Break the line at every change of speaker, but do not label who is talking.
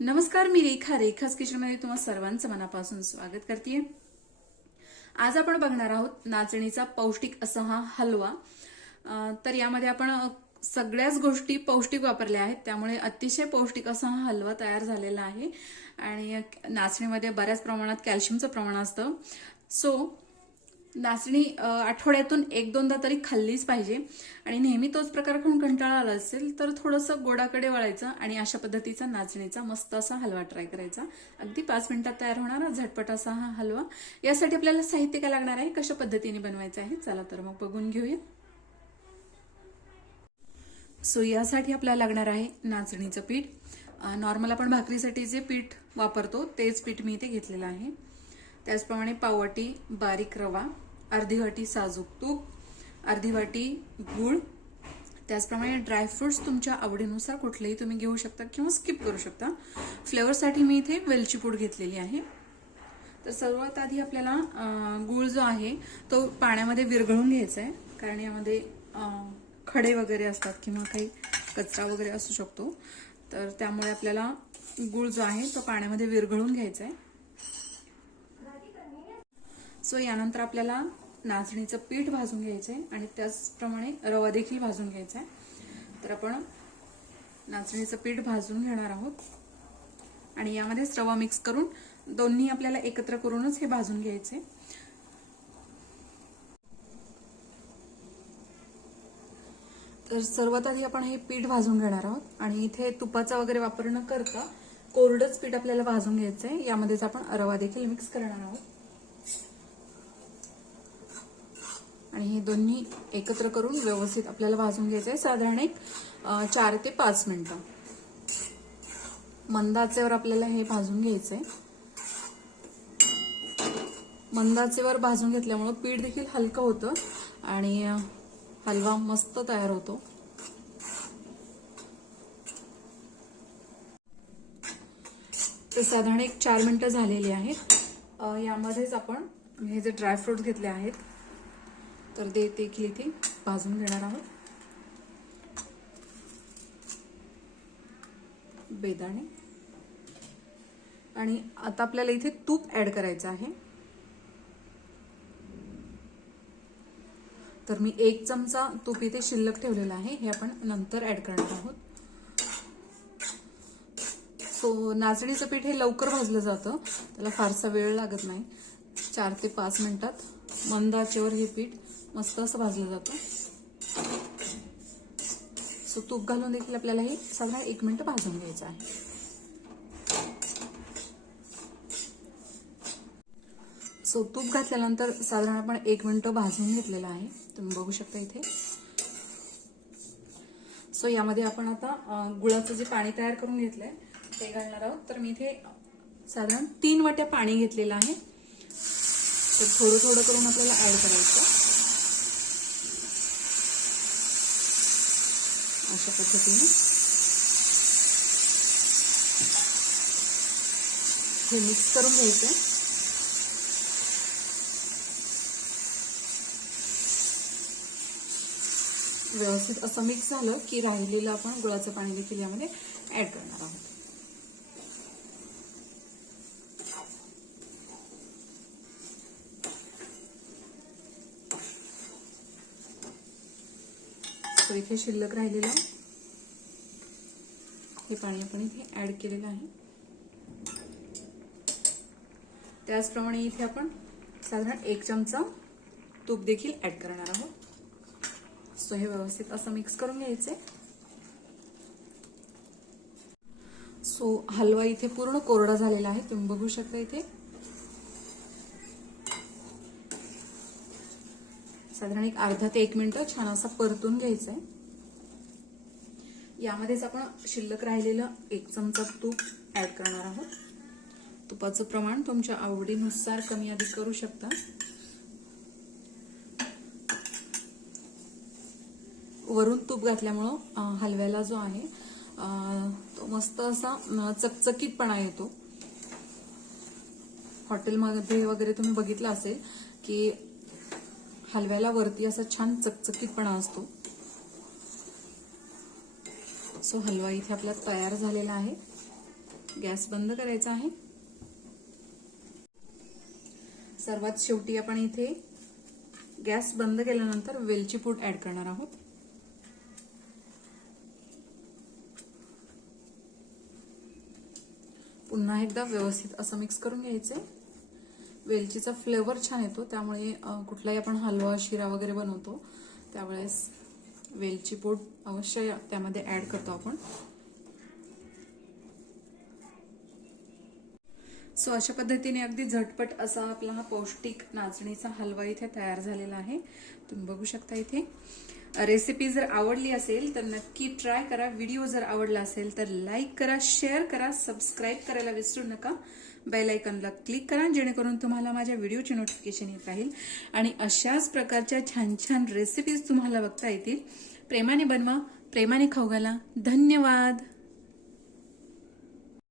नमस्कार मी रेखा. रेखाच किचनमध्ये तुम्हा सर्वांचं मनापासून स्वागत करते आज आपण बघणार आहोत नाचणीचा पौष्टिक असा हा हलवा. तर यामध्ये आपण सगळ्याच गोष्टी पौष्टिक वापरल्या आहेत. त्यामुळे अतिशय पौष्टिक असा हा हलवा तयार झालेला आहे. आणि नाचणीमध्ये बऱ्याच प्रमाणात कॅल्शियमचं प्रमाण असतं. सो नाचणी आठवड्यातून एक दोनदा तरी खाल्लीच पाहिजे. आणि नेहमी तोच प्रकार खाऊन कंटाळा आला असेल तर थोडंसं गोडाकडे वळायचं आणि अशा पद्धतीचा नाचणीचा मस्त असा हलवा ट्राय करायचा. अगदी पाच मिनिटात तयार होणारा झटपट असा हा हलवा. यासाठी आपल्याला साहित्य काय लागणार आहे? कशा पद्धतीने बनवायचं आहे? चला तर मग बघून घेऊया. सो यासाठी आपल्याला लागणार आहे नाचणीचं पीठ. नॉर्मल आपण भाकरीसाठी जे पीठ वापरतो तेच पीठ मी इथे घेतलेलं आहे. त्याचप्रमाणे पाववाटी बारीक रवा अर्धी वाटी साजूक तूप अर्धी वाटी गूळ त्याचप्रमाणे ड्रायफ्रुट्स तुमच्या आवडीनुसार कुठलेही तुम्ही घेऊ शकता किंवा स्किप करू शकता. फ्लेवरसाठी मी इथे वेलची पूड घेतलेली आहे. तर सर्वात आधी आपल्याला गूळ जो आहे तो पाण्यामध्ये विरघळून घ्यायचा आहे कारण यामध्ये खडे वगैरे असतात किंवा काही कचरा वगैरे असू शकतो. तर त्यामुळे आपल्याला गूळ जो आहे तो पाण्यामध्ये विरघळून घ्यायचा आहे सो यानंतर आपल्याला नाचणीचं पीठ भाजून घ्यायचं आहे आणि त्याचप्रमाणे रवा देखील भाजून घ्यायचा आहे तर आपण नाचणीचं पीठ भाजून घेणार आहोत. आणि यामध्येच रवा मिक्स करून दोन्ही आपल्याला एकत्र करूनच हे भाजून घ्यायचे तर सर्वात आधी आपण हे पीठ भाजून घेणार आहोत. आणि इथे तुपाचा वगैरे वापर न करता कोरडंच पीठ आपल्याला भाजून घ्यायचं आहे यामध्येच आपण रवा देखील मिक्स करणार आहोत आणि हे दोन्ही एकत्र करून व्यवस्थित आपल्याला भाजून घ्यायचं आहे. साधारण एक चार ते पाच मिनटं. मंदाचेवर आपल्याला हे भाजून घ्यायचं आहे मंदाचेवर भाजून घेतल्यामुळं पीठ देखील हलकं होतं आणि हलवा मस्त तयार होतो. तर साधारण एक चार मिनटं झालेली आहेत. यामध्येच आपण हे जे ड्रायफ्रूट घेतले आहेत तर ते देखील इथे भाजून घेणार आहोत. बेदाणे. आणि आता आपल्याला इथे तूप ऍड करायचं आहे. तर मी एक चमचा तूप इथे शिल्लक ठेवलेला आहे. हे आपण नंतर ऍड करणार आहोत. सो नाचणीचं पीठ हे लवकर भाजलं जातं. त्याला फारसा वेळ लागत नाही. चार ते पाच मिनिटात मंदाचेवर हे पीठ मस्त असं भाजलं जातं. सो तूप घालून देखील आपल्याला हे साधारण एक मिनटं भाजून घ्यायचं आहे. सो तूप घातल्यानंतर साधारण आपण एक मिनटं भाजून घेतलेलं आहे. तुम्ही बघू शकता इथे. सो यामध्ये आपण आता गुळाचं जे पाणी तयार करून घेतलंय ते घालणार आहोत. तर मी इथे साधारण तीन वाट्या पाणी घेतलेलं आहे. तर थोडं थोडं करून आपल्याला ॲड करायचं. अशा पद्धतीने हे मिक्स करून घ्यायचं. व्यवस्थित असं मिक्स झालं की राहिलेलं आपण गुळाचं पाणी देखील यामध्ये ॲड करणार आहोत. तो इथे शिल्लक राहिलेलं हे पाणी आपण इथे ऍड केलेलं आहे. त्याचप्रमाणे इथे आपण साधारण एक चमचा तूप देखील ऍड करणार आहोत. सो हे व्यवस्थित असं मिक्स करून घ्यायचे. सो हलवा इथे पूर्ण कोरडा झालेला आहे. तुम्ही बघू शकता इथे. साधारण एक अर्धा ते एक मिनिट छान असा परतून घ्यायचा आहे यामध्येच आपण शिल्लक राहिलेलं एक चमचा तूप ऍड करणार आहोत. तुपाचं प्रमाण तुमच्या आवडीनुसार कमी अधिक करू शकता. वरून तूप घातल्यामुळं हलव्याला जो आहे तो मस्त असा चकचकीतपणा येतो. हॉटेलमध्ये वगैरे तुम्ही बघितलं असेल की हलव्याला वरती असा छान चकचकीतपणा असतो. सो हलवा इथे आपला तयार झालेला आहे. गॅस बंद करायचा आहे. सर्वात शेवटी आपण इथे गॅस बंद केल्यानंतर वेलची पूड ऍड करणार आहोत. पुन्हा एकदा व्यवस्थित असं मिक्स करून घ्यायचंय वेलचीचा फ्लेवर छान येतो त्यामुळे कुठलाही आपण हलवा शिरा वगैरे बनवतो त्यावेळेस वेलची पूड अवश्य त्यामध्ये ऍड करतो आपण. सो अशा पद्धतीने अगदी झटपट असा आपला हा पौष्टिक नाचणीचा हलवा इथे तयार झालेला आहे. तुम्ही बघू शकता इथे. रेसिपी जर आवडली असेल तर नक्की ट्राय करा. व्हिडिओ जर आवडला असेल तर लाईक करा शेअर करा सबस्क्राईब करायला विसरू नका. बेल आयकॉनला क्लिक करा जेणेकरून तुम्हाला माझ्या व्हिडिओची नोटिफिकेशन येत राहील. आणि अशाच प्रकारच्या छान छान रेसिपीज तुम्हाला बघता येतील. प्रेमाने बनवा प्रेमाने खाऊ घाला. धन्यवाद!